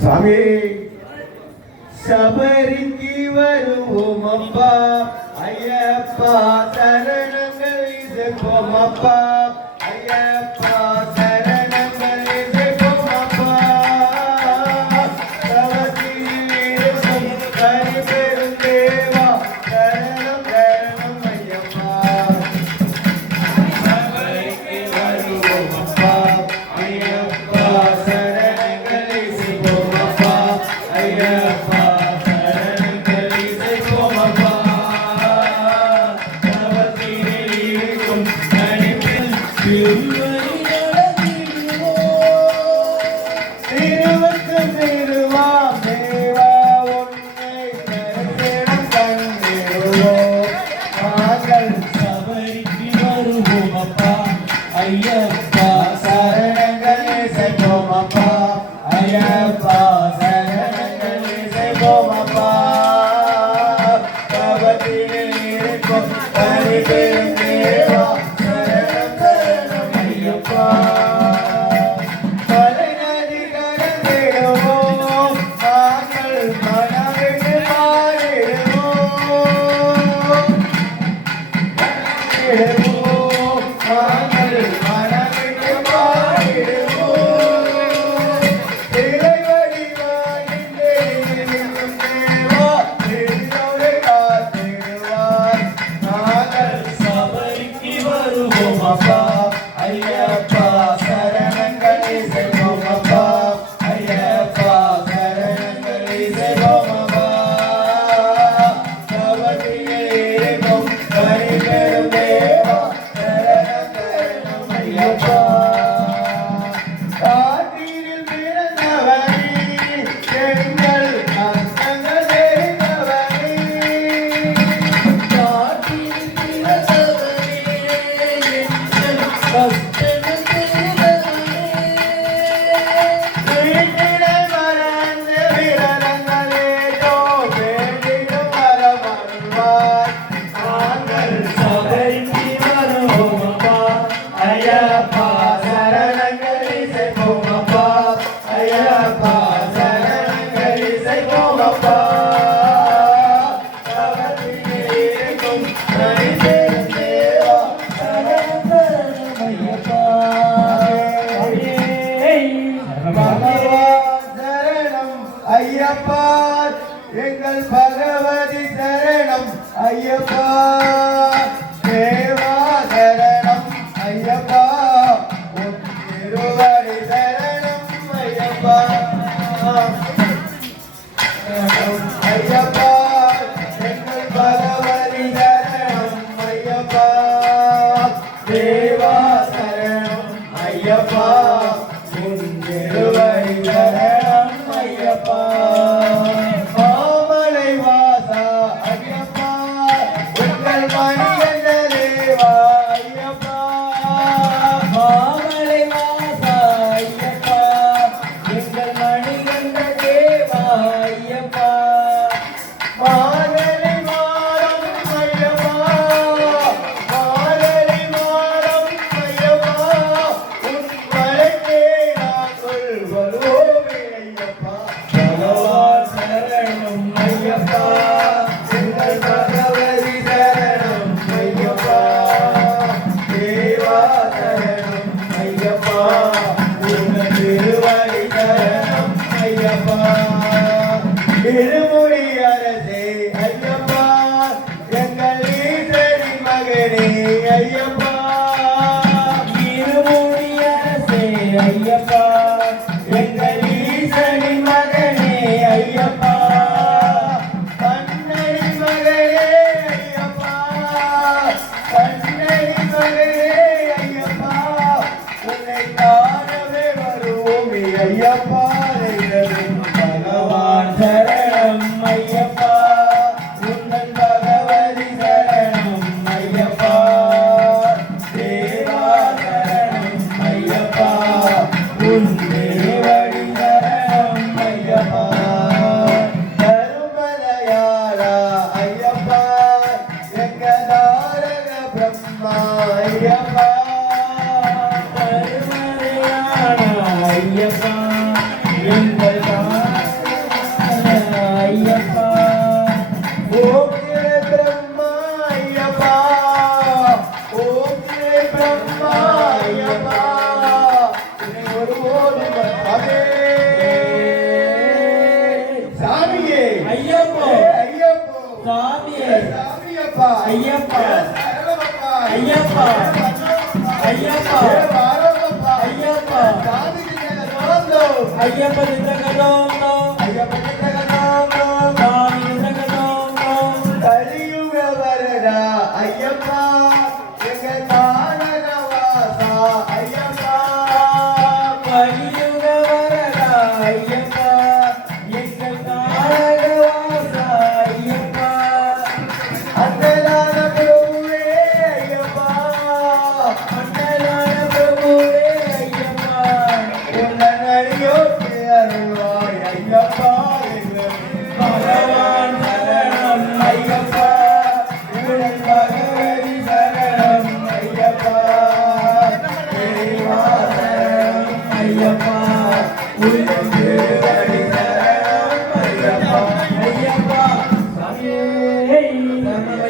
சாமி சபரிக்கு வருவோம் அப்பா ஐயப்பா சரணங்கள் இதுப்போம் அப்பா ஐயா போமப்பா ஐயப்பா சரணங்கணேசை போமப்பா ஐயப்பா சரணங்கணேசை போமப்பா பவத்திலே இருக்கும் பரிபெரும் தேவா சரணங்கரணம் ஐயப்பா Yeah. பகவான் சரணம் ஐயப்பா. எங்கள் பகவதி சரணம் ஐயப்பா. தேவா சரணம் ஐயப்பா. திருவடி சரணம் ஐயப்பா. ஐயப்பா. எங்கள் பகவதி சரணம் ஐயப்பா. தேவா ஐயப்பா. ஐயப்பா. சாமிக்கு ஜெகதோந்தோ ஐயப்ப